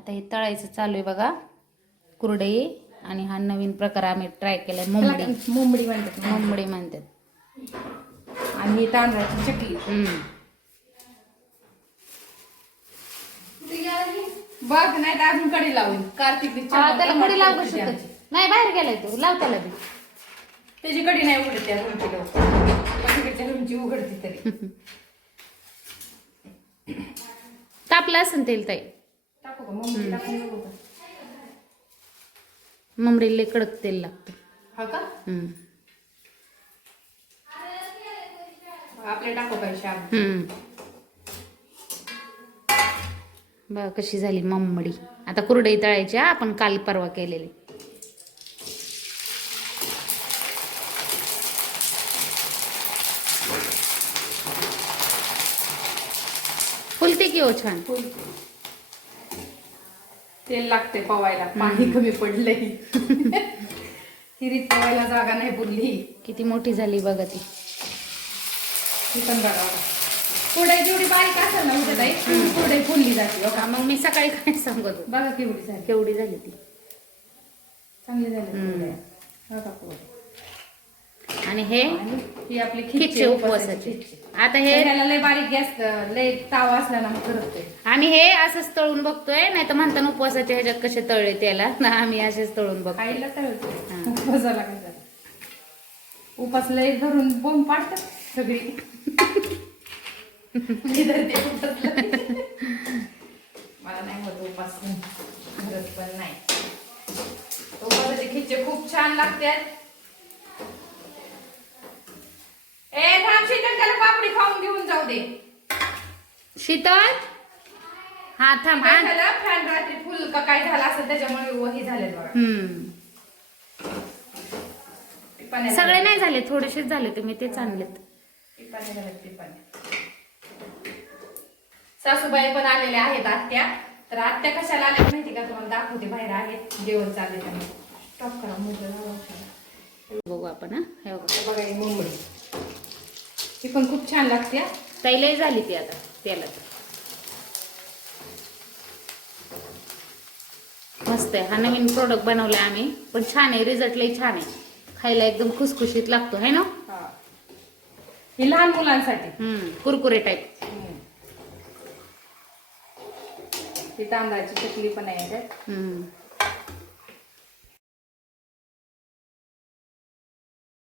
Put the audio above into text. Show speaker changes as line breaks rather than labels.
आता हे तळायचं चालू आहे बघा. कुरडई आणि हा नवीन प्रकार आम्ही ट्राय केलाय मुंबडी.
मुंबडी म्हणतात.
मुंबडी म्हणतात.
आणि ही तांदळाची चकली. बघ नाही तर अजून कडी लावून. कार्तिक
त्याला कडी लावू शकत. नाही बाहेर गेलाय तो लाव त्याला बी.
त्याची कडी नाही उघडत रूमची उघडती तरी.
तापलं असेल तेल ताई.
टाकू का मम्मी टाकून बघू का?
मुंबडीला कडक तेल लागतं.
हा का?
हम्म.
आपले टाकू काय शाम
हम्म. बघा कशी झाली मम्मडी आता कुरडई तळायची हा, आपण काल परवा केलेली. फुलते की हो छान?
तेल लागते पवायला पाणी कमी पडलंय. हिरीत पवायला जागा नाही पुरली.
किती मोठी झाली बघा ती.
ती पण बघा. पुढे जेवढी बारीक असेल ना उद्या ताई पुढे फुलली जाते हा,
मग मी सकाळी काय सांगत
बघा केवढी झाली.
केवढी झाली ती.
चांगली झाली. बघा पुढे.
आणि हे
ही आपली
खिच्चे उपवासाचे. आता हे
लय बारीक गॅस लय तावा असला ना मग करत
आम्ही हे असंच तळून बघतोय नाही तर म्हणताना उपवासाच्या ह्याच्यात कसे तळले त्याला. ना आम्ही असेच तळून बघतो
तळते.
हा.
उपवासाला काय उपास लय धरून बोंब पाडतात सगळी. मला नाही होत उपास घरत पण नाही. उपासाचे खिच्चे खूप छान लागतात दे.
शीतल? हा थांब
काय
आण.
झालं? फॅन रात्री फुल का काय झालं असेल त्याच्यामुळे वही झाले बघा.
हम्म.
टिपाण्या
सगळे नाही झाले थोडेसेच झाले तुम्ही तेच आणलेत.
टिपाण्या झाल्यात, टिपाण्या. सासूबाई पण आलेल्या आहेत आत्या. तर आत्या कशाला आल्या माहिती का तुम्हाला? दाखवते बाहेर आहेत जेवण चालले त्यांनी स्टॉप करा मुलं लावा.
बघू आपण हा. हे बघा.
बघा ही ही पण खूप छान लागते हा.
तैलही झाली ती आता त्याला मस्त आहे. हा नवीन प्रोडक्ट बनवलाय आम्ही पण छान आहे रिझल्ट लई छान आहे. खायला एकदम खुसखुशीत लागतो है ना?
ही. लहान मुलांसाठी.
कुरकुरे टाईप
ही तांदळाची चकली पण आहे
हम्म.